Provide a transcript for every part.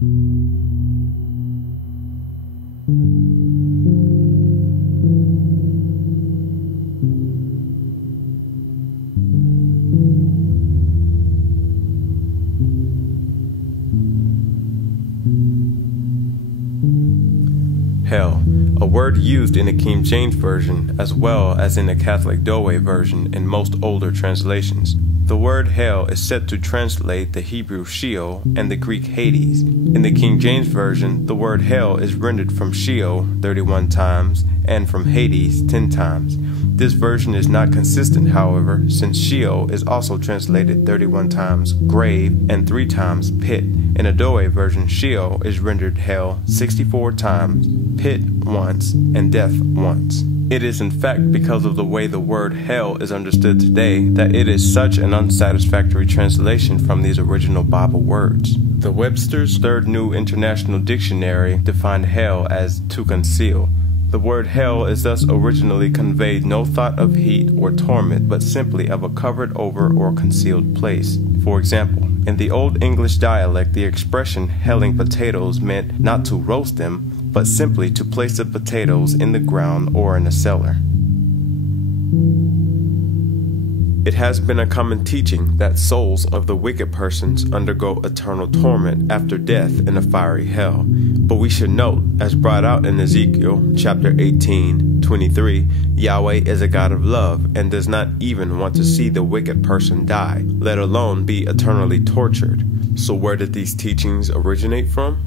Hell, a word used in the King James Version as well as in the Catholic Douay Version in most older translations. The word hell is said to translate the Hebrew Sheol and the Greek Hades. In the King James Version, the word hell is rendered from Sheol 31 times and from Hades 10 times. This version is not consistent, however, since Sheol is also translated 31 times grave and 3 times pit. In a Douay version, Sheol is rendered hell 64 times, pit once, and death once. It is in fact because of the way the word hell is understood today that it is such an unsatisfactory translation from these original Bible words. The Webster's Third New International Dictionary defined hell as to conceal. The word hell is thus originally conveyed no thought of heat or torment, but simply of a covered over or concealed place. For example, in the Old English dialect, the expression helling potatoes meant not to roast them, but simply to place the potatoes in the ground or in a cellar. It has been a common teaching that souls of the wicked persons undergo eternal torment after death in a fiery hell. But we should note, as brought out in Ezekiel chapter 18:23, Yahweh is a God of love and does not even want to see the wicked person die, let alone be eternally tortured. So where did these teachings originate from?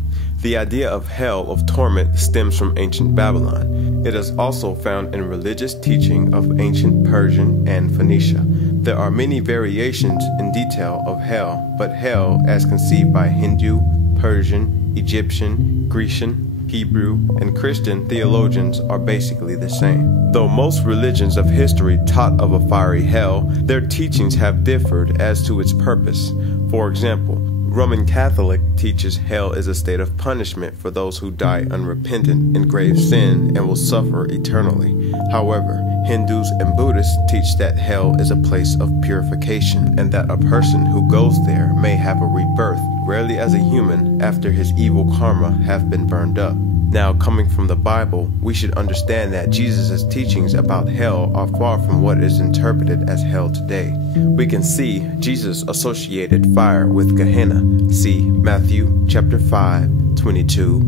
The idea of hell of torment stems from ancient Babylon. It is also found in religious teaching of ancient Persian and Phoenicia. There are many variations in detail of hell, but hell as conceived by Hindu, Persian, Egyptian, Grecian, Hebrew, and Christian theologians are basically the same. Though most religions of history taught of a fiery hell, their teachings have differed as to its purpose. For example, Roman Catholic teaches hell is a state of punishment for those who die unrepentant in grave sin and will suffer eternally. However, Hindus and Buddhists teach that hell is a place of purification and that a person who goes there may have a rebirth, rarely as a human, after his evil karma have been burned up. Now, coming from the Bible, we should understand that Jesus' teachings about hell are far from what is interpreted as hell today. We can see Jesus associated fire with Gehenna. See Matthew chapter 5:22,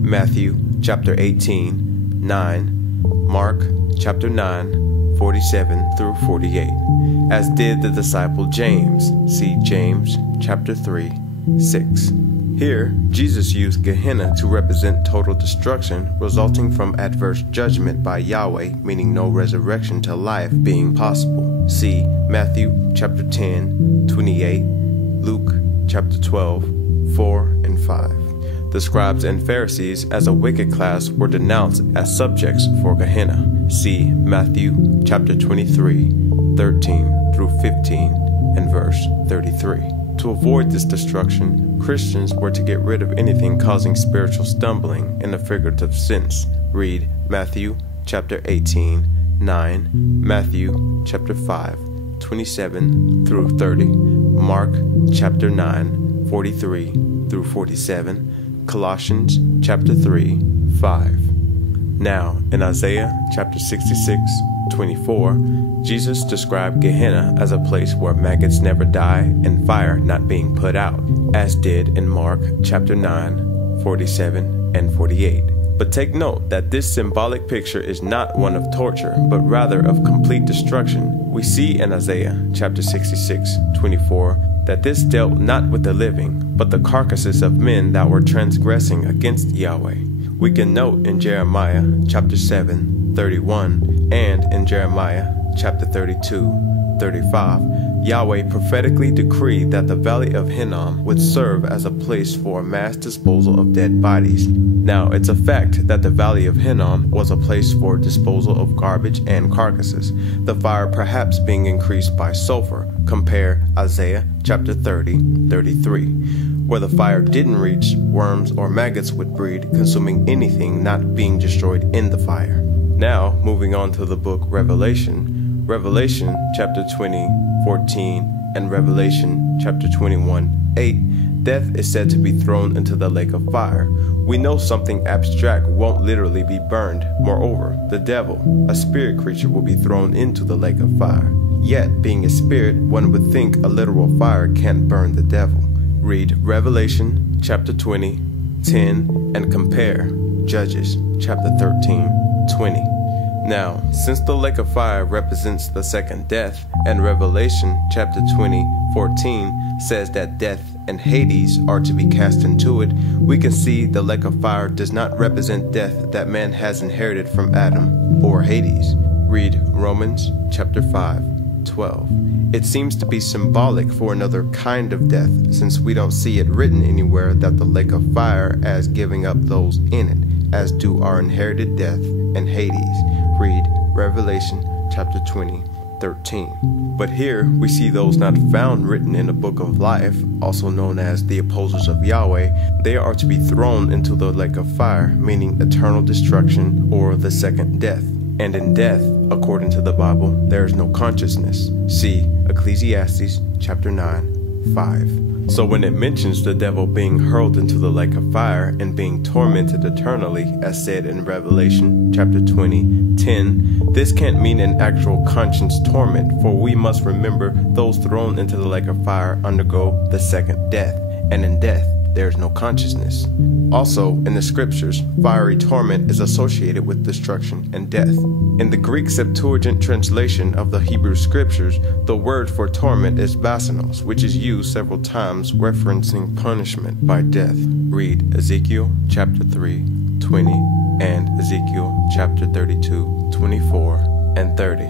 Matthew chapter 18:9, Mark chapter 9:47 through 48, as did the disciple James. See James chapter 3:6. Here, Jesus used Gehenna to represent total destruction resulting from adverse judgment by Yahweh, meaning no resurrection to life being possible. See Matthew chapter 10:28, Luke chapter 12:4 and 5. The scribes and Pharisees as a wicked class were denounced as subjects for Gehenna. See Matthew chapter 23:13 through 15 and verse 33. To avoid this destruction, Christians were to get rid of anything causing spiritual stumbling in a figurative sense. Read Matthew chapter 18:9, Matthew chapter 5:27 through 30, Mark chapter 9:43 through 47, Colossians chapter 3:5. Now, in Isaiah chapter 66:24, Jesus described Gehenna as a place where maggots never die and fire not being put out, as did in Mark chapter 9:47 and 48. But take note that this symbolic picture is not one of torture, but rather of complete destruction. We see in Isaiah chapter 66:24 that this dealt not with the living, but the carcasses of men that were transgressing against Yahweh. We can note in Jeremiah chapter 7:31 and in Jeremiah chapter 32:35, Yahweh prophetically decreed that the valley of Hinnom would serve as a place for mass disposal of dead bodies. Now, it's a fact that the valley of Hinnom was a place for disposal of garbage and carcasses, the fire perhaps being increased by sulfur. Compare Isaiah chapter 30:33. Where the fire didn't reach, worms or maggots would breed, consuming anything not being destroyed in the fire. Now, moving on to the book Revelation chapter 20:14 and Revelation chapter 21 8, death is said to be thrown into the lake of fire. We know something abstract won't literally be burned. Moreover, the devil, a spirit creature, will be thrown into the lake of fire. Yet, being a spirit, one would think a literal fire can't burn the devil. Read Revelation chapter 20, 10, and compare Judges chapter 13, 20. Now, since the lake of fire represents the second death, and Revelation chapter 20, 14 says that death and Hades are to be cast into it, we can see the lake of fire does not represent death that man has inherited from Adam or Hades. Read Romans chapter 5, 12. It seems to be symbolic for another kind of death, since we don't see it written anywhere that the lake of fire as giving up those in it, as do our inherited death and Hades. Read Revelation chapter 20, 13. But here we see those not found written in the book of life, also known as the opposers of Yahweh. They are to be thrown into the lake of fire, meaning eternal destruction or the second death. And in death, according to the Bible, there is no consciousness. See Ecclesiastes chapter 9, 5. So when it mentions the devil being hurled into the lake of fire and being tormented eternally, as said in Revelation chapter 20, 10, this can't mean an actual conscience torment, for we must remember those thrown into the lake of fire undergo the second death, and in death there is no consciousness. Also, in the scriptures, fiery torment is associated with destruction and death. In the Greek Septuagint translation of the Hebrew scriptures, the word for torment is basinos, which is used several times referencing punishment by death. Read Ezekiel chapter 3, 20, and Ezekiel chapter 32, 24, and 30.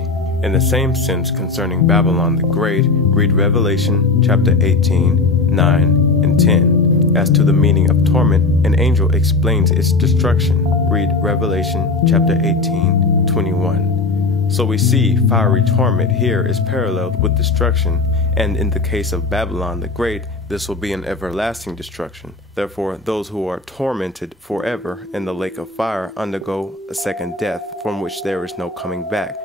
In the same sense concerning Babylon the Great, read Revelation chapter 18, 9, and 10. As to the meaning of torment, an angel explains its destruction. Read Revelation chapter 18, 21. So we see fiery torment here is paralleled with destruction, and in the case of Babylon the Great, this will be an everlasting destruction. Therefore, those who are tormented forever in the lake of fire undergo a second death from which there is no coming back.